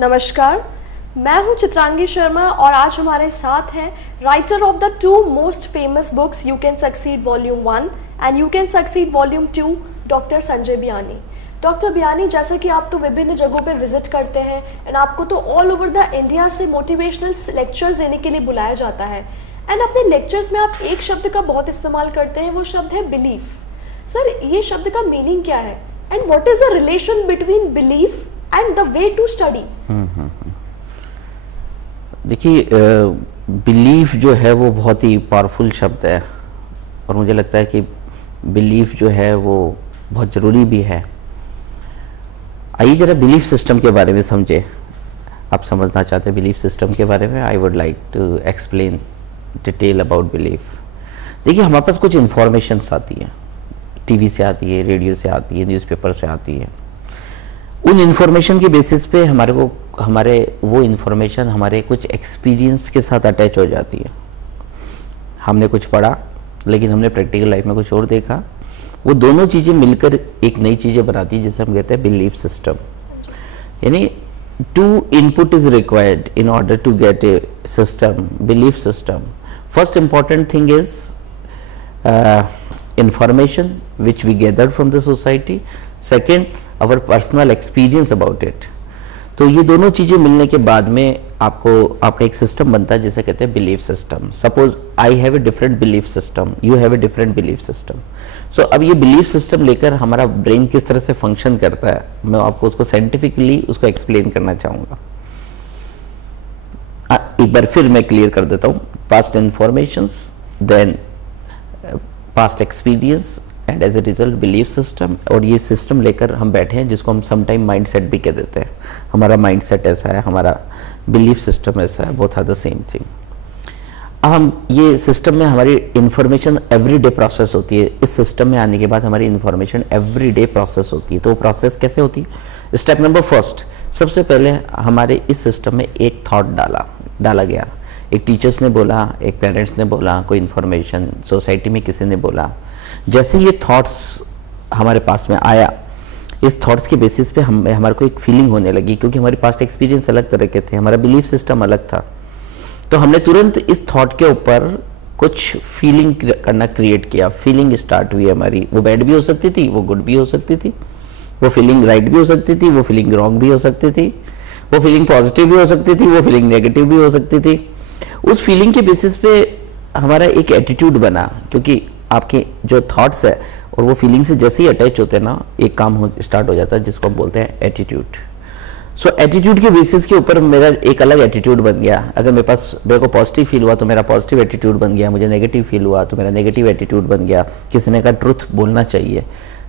नमस्कार, मैं हूं चित्रांगी शर्मा और आज हमारे साथ हैं writer of the two most famous books you can succeed volume 1 and you can succeed volume 2 doctor Sanjay Biyani. Doctor Biyani, जैसे कि आप तो विभिन्न जगहों पे विजिट करते हैं एंड आपको तो ऑल ओवर द इंडिया से मोटिवेशनल लेक्चर्स देने के लिए बुलाया जाता है एंड अपने लेक्चर्स में आप एक शब्द का बहुत इस्तेमाल करते हैं, वो शब्द है बिलीफ। सर, ये शब्द का मीनिंग क्या है and what is the relation between belief and the way to study? देखिए, बिलीफ जो है वो बहुत ही पावरफुल शब्द है और मुझे लगता है कि बिलीफ जो है वो बहुत ज़रूरी भी है। आइए जरा बिलीफ सिस्टम के बारे में समझे। आप समझना चाहते हैं बिलीफ सिस्टम के बारे में? I would like to explain detail about belief. देखिए, हमारे पास कुछ इंफॉर्मेशंस आती हैं, टीवी से आती है, रेडियो से आती है, न्यूज़पेपर से आती है। उन इंफॉर्मेशन के बेसिस पे हमारे वो इंफॉर्मेशन हमारे कुछ एक्सपीरियंस के साथ अटैच हो जाती है। हमने कुछ पढ़ा लेकिन हमने प्रैक्टिकल लाइफ में कुछ और देखा, वो दोनों चीज़ें मिलकर एक नई चीज़ें बनाती है जिसे हम कहते हैं बिलीफ सिस्टम। यानी two input is required in order to get a system, belief system. First important thing is information which we gathered from the society, second our personal experience about it। तो ये दोनों चीज़ें मिलने के बाद में आपका एक सिस्टम बनता है जिसे कहते हैं belief system. Suppose I have a different belief system, you have a different belief system. So अब ये बिलीफ सिस्टम लेकर हमारा ब्रेन किस तरह से फंक्शन करता है, मैं आपको उसको साइंटिफिकली उसको एक्सप्लेन करना चाहूँगा। एक बार फिर मैं क्लियर कर देता हूँ। Past informations, then past experience and as a result belief system. और ये सिस्टम लेकर हम बैठे हैं जिसको हम समटाइम माइंड सेट भी कह देते हैं। हमारा माइंड सेट ऐसा है, हमारा बिलीफ सिस्टम ऐसा है, both are the same thing. अब हम ये सिस्टम में हमारी इंफॉर्मेशन एवरीडे प्रोसेस होती है। इस सिस्टम में आने के बाद हमारी इंफॉर्मेशन एवरीडे प्रोसेस होती है। तो वो प्रोसेस कैसे होती है? स्टेप नंबर फर्स्ट, सबसे पहले हमारे इस सिस्टम में एक थॉट डाला गया। एक टीचर्स ने बोला, एक पेरेंट्स ने बोला, कोई इन्फॉर्मेशन सोसाइटी में किसी ने बोला। जैसे ये थॉट्स हमारे पास में आया, इस थॉट्स के बेसिस पे हमारे को एक फीलिंग होने लगी, क्योंकि हमारे पास्ट एक्सपीरियंस अलग तरह के थे, हमारा बिलीफ सिस्टम अलग था। तो हमने तुरंत इस थॉट के ऊपर कुछ फीलिंग करना क्रिएट किया। फीलिंग स्टार्ट हुई हमारी। वो बैड भी हो सकती थी, वो गुड भी हो सकती थी, वो फीलिंग राइट भी हो सकती थी, वो फीलिंग रॉन्ग भी हो सकती थी, वो फीलिंग पॉजिटिव भी हो सकती थी, वो फीलिंग नेगेटिव भी हो सकती थी। उस फीलिंग के बेसिस पे हमारा एक एटीट्यूड बना, क्योंकि आपके जो थॉट्स है और वो फीलिंग से जैसे ही अटैच होते हैं ना, एक काम स्टार्ट हो जाता है जिसको हम बोलते हैं एटीट्यूड। सो एटीट्यूड के बेसिस के ऊपर मेरा एक अलग एटीट्यूड बन गया। अगर मेरे को पॉजिटिव फील हुआ तो मेरा पॉजिटिव एटीट्यूड बन गया, मुझे नेगेटिव फील हुआ तो मेरा नेगेटिव एटीट्यूड बन गया। किसी ने कहा ट्रुथ बोलना चाहिए,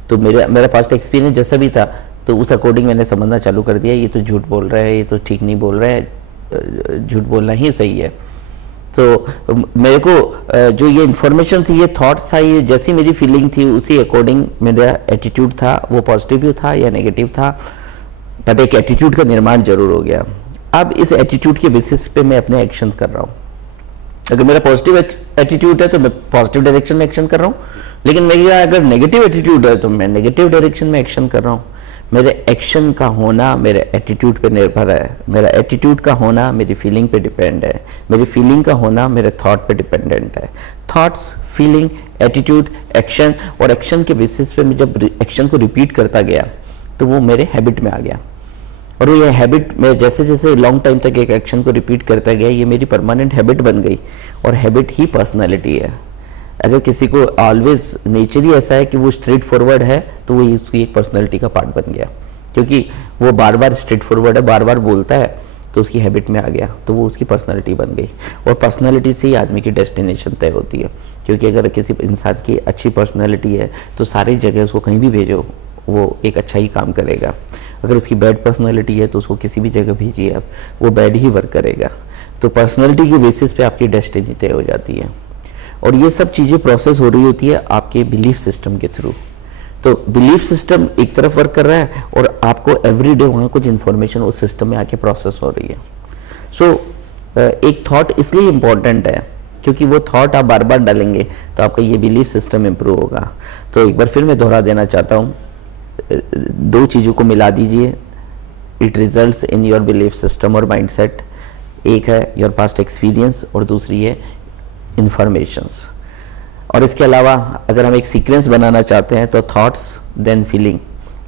तो मेरा पास्ट एक्सपीरियंस जैसा भी था तो उस अकॉर्डिंग मैंने समझना चालू कर दिया, ये तो झूठ बोल रहा है, ये तो ठीक नहीं बोल रहा है, झूठ बोलना ही सही है। तो मेरे को जो ये इन्फॉर्मेशन थी, ये थॉट था, ये जैसी मेरी फीलिंग थी उसी अकॉर्डिंग मेरा एटीट्यूड था। वो पॉजिटिव भी था या नेगेटिव था, बट एक एटीट्यूड का निर्माण जरूर हो गया। अब इस एटीट्यूड के बेसिस पे मैं अपने एक्शन कर रहा हूँ। अगर मेरा पॉजिटिव एटीट्यूड है तो मैं पॉजिटिव डायरेक्शन में एक्शन कर रहा हूँ, लेकिन मेरा अगर नेगेटिव एटीट्यूड है तो मैं नेगेटिव डायरेक्शन में एक्शन कर रहा हूँ। मेरे एक्शन का होना मेरे एटीट्यूड पे निर्भर है, मेरा एटीट्यूड का होना मेरी फीलिंग पे डिपेंड है, मेरी फीलिंग का होना मेरे थॉट पे डिपेंडेंट है। थॉट्स, फीलिंग, एटीट्यूड, एक्शन, और एक्शन के बेसिस पे मैं जब एक्शन को रिपीट करता गया तो वो मेरे हैबिट में आ गया। और ये हैबिट में जैसे जैसे लॉन्ग टाइम तक एक एक्शन को रिपीट करता गया, ये मेरी परमानेंट हैबिट बन गई। और हैबिट ही पर्सनैलिटी है। अगर किसी को ऑलवेज नेचर ही ऐसा है कि वो स्ट्रेट फॉरवर्ड है, तो वो उसकी एक पर्सनैलिटी का पार्ट बन गया, क्योंकि वो बार बार स्ट्रेट फॉरवर्ड है, बार बार बोलता है, तो उसकी हैबिट में आ गया, तो वो उसकी पर्सनैलिटी बन गई। और पर्सनैलिटी से ही आदमी की डेस्टिनेशन तय होती है, क्योंकि अगर किसी इंसान की अच्छी पर्सनैलिटी है तो सारी जगह उसको कहीं भी भेजो वो एक अच्छा ही काम करेगा। अगर उसकी बैड पर्सनैलिटी है तो उसको किसी भी जगह भेजिए आप, वो बैड ही वर्क करेगा। तो पर्सनैलिटी के बेसिस पे आपकी डेस्टिनी तय हो जाती है। और ये सब चीज़ें प्रोसेस हो रही होती है आपके बिलीफ सिस्टम के थ्रू। तो बिलीफ सिस्टम एक तरफ वर्क कर रहा है और आपको एवरीडे वहाँ कुछ इन्फॉर्मेशन उस सिस्टम में आके प्रोसेस हो रही है। सो एक थॉट इसलिए इम्पॉर्टेंट है क्योंकि वो थॉट आप बार बार डालेंगे तो आपका ये बिलीफ सिस्टम इम्प्रूव होगा। तो एक बार फिर मैं दोहरा देना चाहता हूँ, दो चीज़ों को मिला दीजिए, it results in your belief system और माइंडसेट। एक है योर पास्ट एक्सपीरियंस और दूसरी है इंफॉर्मेशंस। और इसके अलावा अगर हम एक सीक्वेंस बनाना चाहते हैं तो thoughts then feeling,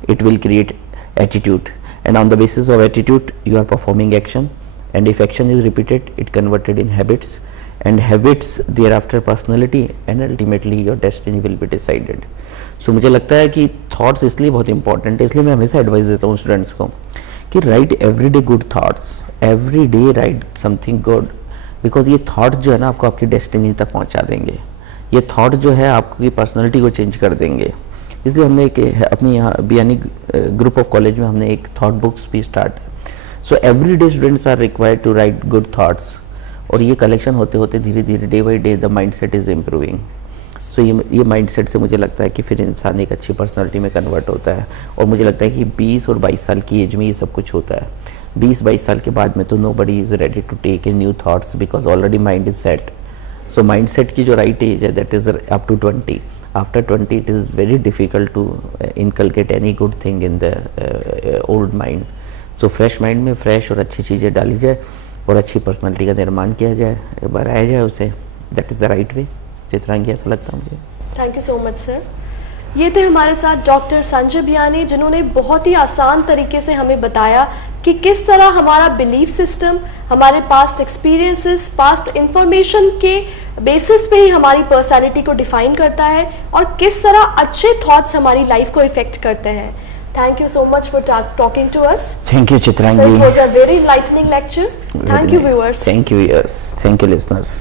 it will create attitude, and on the basis of attitude you are performing action, and if action is repeated it converted in habits, and habits thereafter personality, and ultimately your destiny will be decided. So मुझे लगता है कि thoughts इसलिए बहुत important है, इसलिए मैं हमेशा एडवाइस देता हूँ स्टूडेंट्स को कि write every day good thoughts, every day write something good, because ये thoughts जो है ना आपको आपकी destiny तक पहुँचा देंगे, ये thought जो है आपकी personality को change कर देंगे। इसलिए हमने एक अपनी यहाँ बियानी ग्रुप ऑफ कॉलेज में हमने एक thought books भी start, so every day students are required to write good thoughts, और ये कलेक्शन होते होते धीरे धीरे day by day the mindset is improving. So ये माइंडसेट से मुझे लगता है कि फिर इंसान एक अच्छी पर्सनालिटी में कन्वर्ट होता है, और मुझे लगता है कि 20 और 22 साल की एज में ये सब कुछ होता है। 20-22 साल के बाद में तो nobody is ready to take a new thoughts, because already mind is set. So mind set की जो राइट एज है that is up to 20। After 20 it is very difficult to inculcate any good thing in the old mind. So fresh mind में fresh और अच्छी चीज़ें डाली जाए और अच्छी पर्सनालिटी का निर्माण किया जाए, बढ़ाया जाए उसे, that is the right way. Chitrangi, ऐसा लगता है मुझे। Thank you so much sir. ये थे हमारे साथ डॉक्टर संजय बियानी, जिन्होंने बहुत ही आसान तरीके से हमें बताया कि किस तरह हमारा बिलीफ सिस्टम, हमारे पास्ट एक्सपीरियंसेस, पास्ट इंफॉर्मेशन के बेसिस पे ही हमारी पर्सनैलिटी को डिफाइन करता है, और किस तरह अच्छे थॉट्स हमारी लाइफ को इफेक्ट करते हैं। Thank you so much for talking to us. Thank you, Chitrangi. So it was a very enlightening lecture. Thank you, viewers. Thank you, viewers. Thank you, listeners.